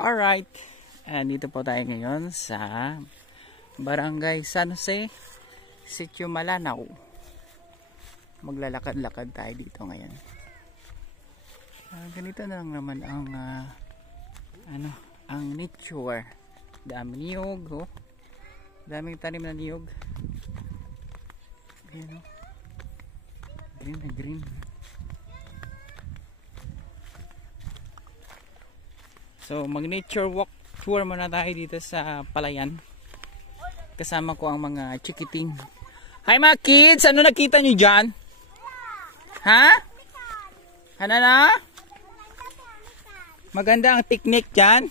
Alright, dito po tayo ngayon sa Barangay San Jose, Sitio Malanao. Maglalakad-lakad tayo dito ngayon. Ganito na lang naman ang ang nature. Daming niyog, oh. Daming tanim na niyog. Ayan, oh. Green na green. So mag nature walk tour muna tayo dito sa Palayan. Kasama ko ang mga chikiting. Hi mga kids! Ano nakita nyo dyan? Ha? Ano na? Maganda ang picnic dyan?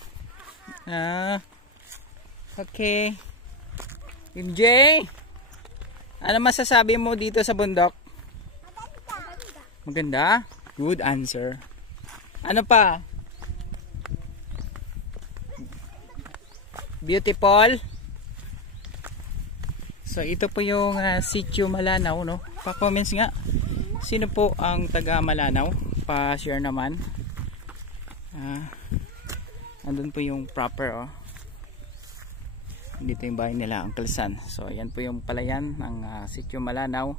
Okay. MJ? Ano masasabi mo dito sa bundok? Maganda? Good answer. Ano pa? Beautiful. So ito po yung Sitio Malanao, no? Pa-comments nga. Sino po ang taga Malanao? Pa-share naman. Andun po yung proper, oh. Dito yung bahay nila, Uncle San. So ayan po yung Palayan ng Sitio Malanao.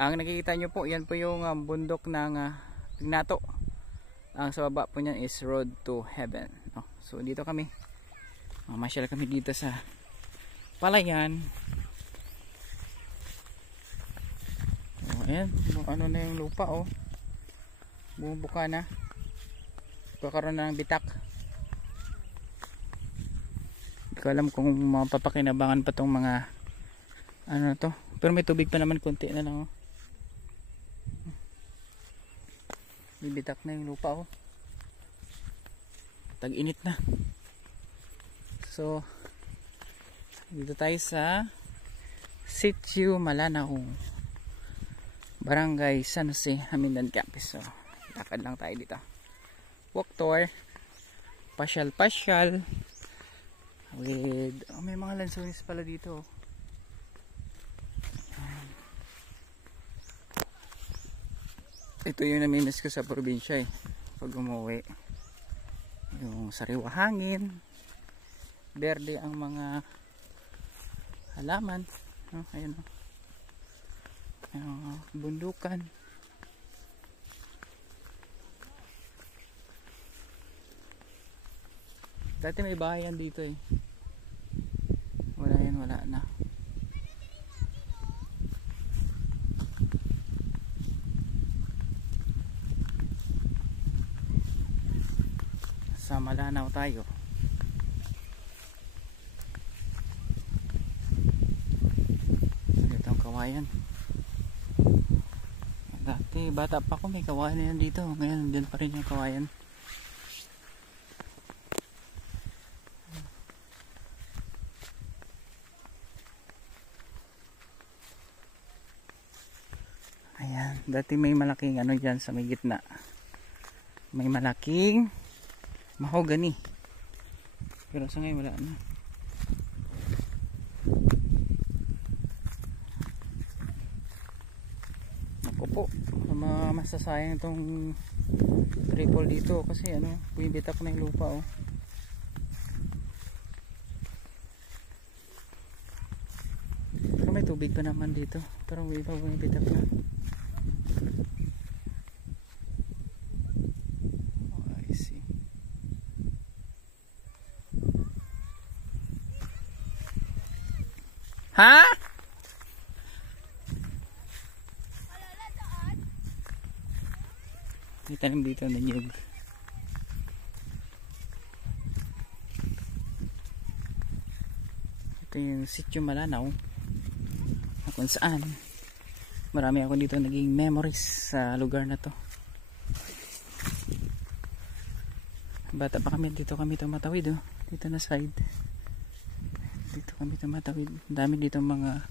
Ang nakikita nyo po, yan po yung bundok ng Ignato. Ang sa baba po niyan is Road to Heaven, no? So dito kami. Masyal kami dito sa Palayan. Ayan, ano na yung lupa, oh. Bumubuka na. Kakaroon na ng bitak. Hindi ko alam kung mapapakinabangan pa tong mga ano to. Pero may tubig pa naman, konti na lang, oh. Bibitak na yung lupa, oh. Tag-init na. So dito tayo sa Sitio Malanao, Barangay San Jose, Amindan Campus. So lakad lang tayo dito, walk tour, pasyal with may mga lansones pala dito. Ito yung naminas ko sa probinsya, pag umuwi, yung sariwa hangin, berde ang mga halaman, no? Ayan, no? Bundukan. Dati may bahayan dito, eh. Wala yan, wala na. Sa Malanao tayo. Kawayan. Dati bata pa ako, may kawayan na yan dito. Ngayon dyan pa rin yung kawayan. Ayan, dati may malaking ano dyan sa may gitna. May malaking mahogany. Pero sa ngayon wala na. Po, masasayang itong triple dito kasi ano, bumibitak na yung lupa, oh. Pero may tubig pa naman dito, pero bumibitak na. I see. Ha? Tanim dito na niyog. Ito yung Sitio Malanao, kung saan marami ako dito naging memories sa lugar na to. Bata pa kami, dito kami tumatawid, oh. Dito na side, dito kami tumatawid. Dami dito mga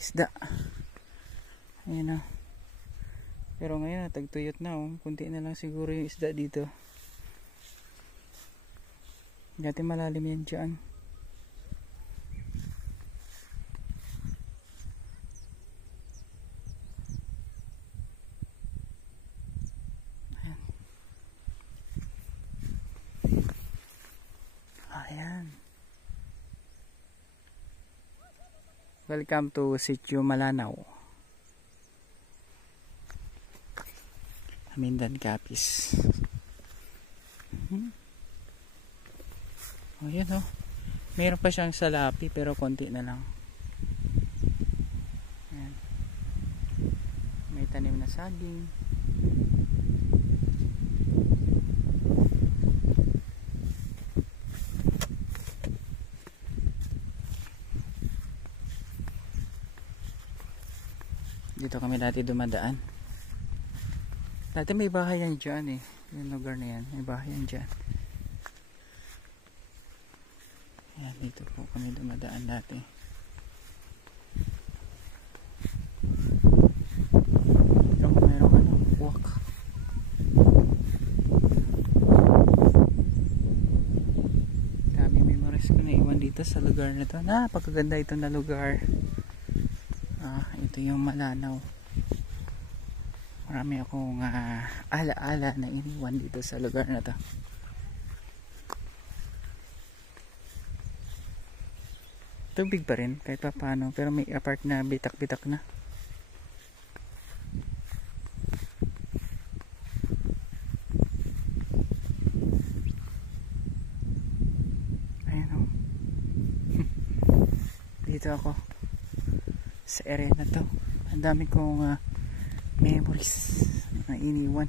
isda. Ayan, oh. Pero ngayon tagtuyot na, oh. Kunti na lang siguro yung isda dito. Dati malalim yan dyan. Ayan. Welcome to Sitio Malanao. Amindan Capiz. Oh, yun oh. Meron pa siyang salapi pero konti na lang. Ayan. May tanim na saging. Dito kami dati dumadaan. Dati may bahay yan dyan eh. Yung lugar na yan. May bahay yan dyan. Ayan, dito po kami dumadaan dati. Merong ano, walk. Dami memories ko na iwan dito sa lugar na to. Napakaganda ito na lugar. Ito yung Malanao. Marami akong ala-ala na iniwan dito sa lugar na to. Tubig pa rin kahit pa paano, pero may apart na bitak-bitak na. Ayan o. Dito ako sa area na to. Ang dami kong memories na iniwan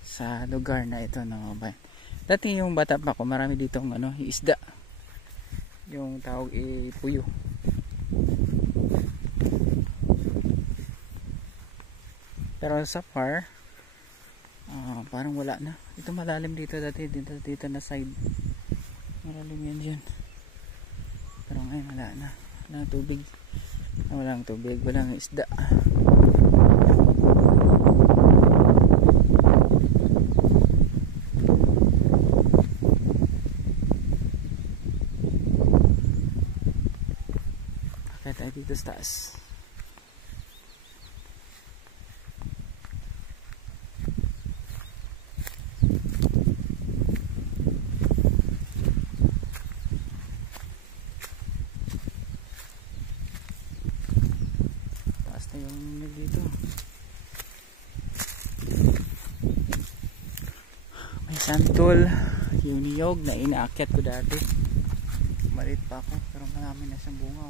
sa lugar na ito, no? Dati yung bata pa ako, marami ditong isda, yung tawag puyo. Pero sa far parang wala na. Ito malalim dito dati, dito na side, malalim yan dyan. Pero ngayon wala na, walang tubig. Walang tubig, walang isda. Kaya tayo dito sa taas. Yung dito may santol, yung niyog na inaakyat ko dati. Maliit pa ako pero marami na siyang bunga.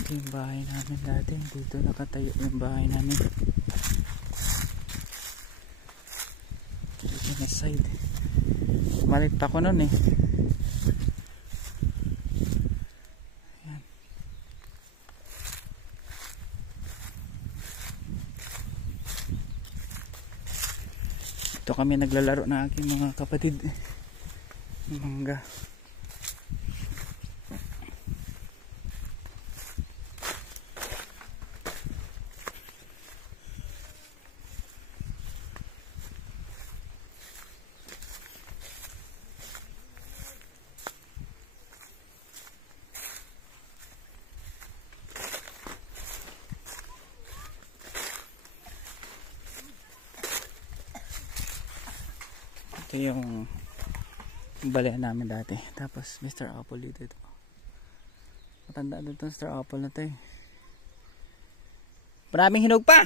Ito yung bahay namin dati, dito nakatayo yung bahay namin dito na side. Malit pa ko nun eh. Ayan. Ito kami naglalaro na aking mga kapatid. Mangga. Ito yung balayan namin dati. Tapos Mr. Apple dito ito. Matanda doon itong Mr. Apple na ito eh. Maraming hinog pa!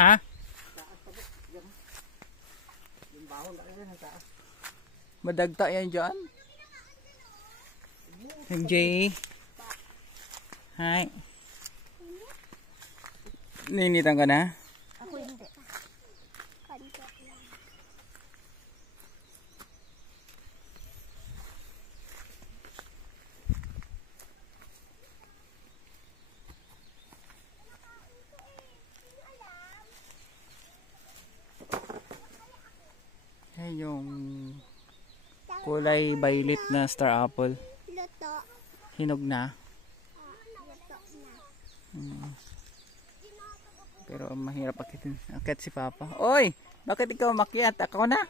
Ha? Madagta yan dyan? MJ. Hi. Ninitan ka na? Ako hindi. Ay, yung kulay violet na star apple. Luto. Hinog na. Luto na. Pero mahirap akitin. Akit si Papa. Oy! Bakit ikaw makiat? Ako na?